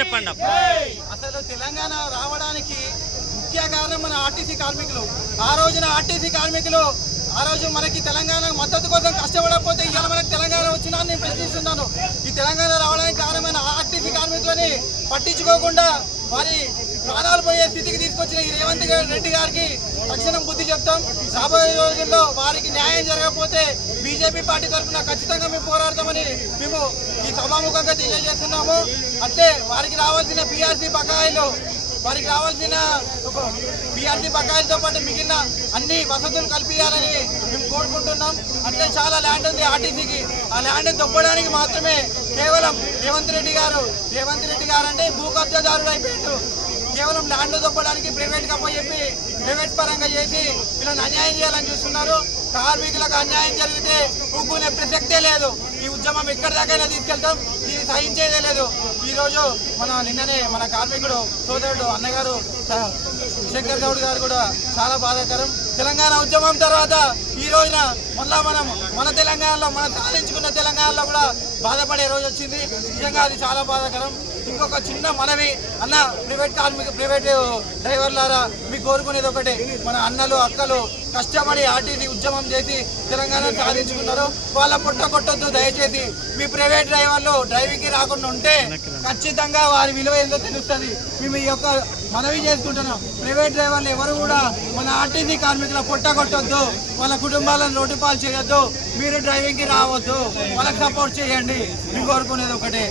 చెప్పండి. అసలు తెలంగాణ రావడానికి ముఖ్య కారణం మన ఆర్టీసీ కార్మికులు. ఆ రోజున ఆర్టీసీ కార్మికులు ఆ రోజు మనకి తెలంగాణ మద్దతు కోసం కష్టపడకపోతే ఇవాళ మనకి తెలంగాణ వచ్చినా నేను ప్రశ్నిస్తున్నాను. ఈ తెలంగాణ రావడానికి కారణమైన ఆర్టీసీ కార్మికులని పట్టించుకోకుండా వారి ప్రాణాలు పోయే స్థితికి తీసుకొచ్చిన ఈ రేవంత్ రెడ్డి గారికి తక్షణం బుద్ధి చెప్తాం. రాబోయే రోజుల్లో వారికి న్యాయం జరగకపోతే బీజేపీ పార్టీ తరఫున ఖచ్చితంగా మేము పోరాడతామని మేము ఈ సభాముఖంగా తెలియజేస్తున్నాము. అట్లే వారికి రావాల్సిన పీఆర్సీ బకాయిలతో పాటు మిగిలిన అన్ని వసతులు కల్పించాలని మేము కోరుకుంటున్నాం. అట్లే చాలా ల్యాండ్ ఉంది ఆర్టీసీకి. ఆ ల్యాండ్ దొబ్బడానికి మాత్రమే కేవలం రేవంత్ రెడ్డి గారు అంటే భూ కబ్జాదారుడు అయిపోయాడు. కేవలం ల్యాండ్ దొబ్బడానికి ప్రైవేట్గా చెప్పి ప్రైవేట్ పరంగా చేసి వీళ్ళని అన్యాయం చేయాలని చూస్తున్నారు. కార్మికులకు అన్యాయం జరిగితే ఊరుకునే ప్రసక్తే లేదు. ఈ ఉద్యమం ఎక్కడి దాకైనా తీసుకెళ్తాం. ఇది సహించేదే లేదు. ఈరోజు నిన్ననే మన కార్మికుడు సోదరుడు అన్నగారు శంకర్ గౌడ్ గారు కూడా చాలా బాధాకరం. తెలంగాణ ఉద్యమం తర్వాత ఈ రోజున మళ్ళా మన తెలంగాణలో సాధించుకున్న తెలంగాణలో కూడా బాధపడే రోజు వచ్చింది. నిజంగా అది చాలా బాధాకరం. ఇంకొక చిన్న మనవి అన్న, ప్రైవేట్ డ్రైవర్లారా, మీకు కోరుకునేది ఒకటే, మన అన్నలు అక్కలు కష్టపడి ఆర్టీసీ ఉద్యమం చేసి తెలంగాణ సాధించుకున్నారు. వాళ్ళ పుట్ట కొట్టొద్దు దయచేసి. మీ ప్రైవేట్ డ్రైవర్లు డ్రైవింగ్కి రాకుండా ఉంటే ఖచ్చితంగా వారి విలువ ఏందో తెలుస్తుంది. మేము ఈ యొక్క మనవి చేసుకుంటున్నాం. ప్రైవేట్ డ్రైవర్లు ఎవరు కూడా మన ఆర్టీసీ కార్మికుల పుట్ట కొట్టొద్దు, వాళ్ళ కుటుంబాలను రోడ్డు పాలు చేయొద్దు. మీరు డ్రైవింగ్కి రావద్దు, వాళ్ళకి సపోర్ట్ చేయండి. మేము కోరుకునేది ఒకటే.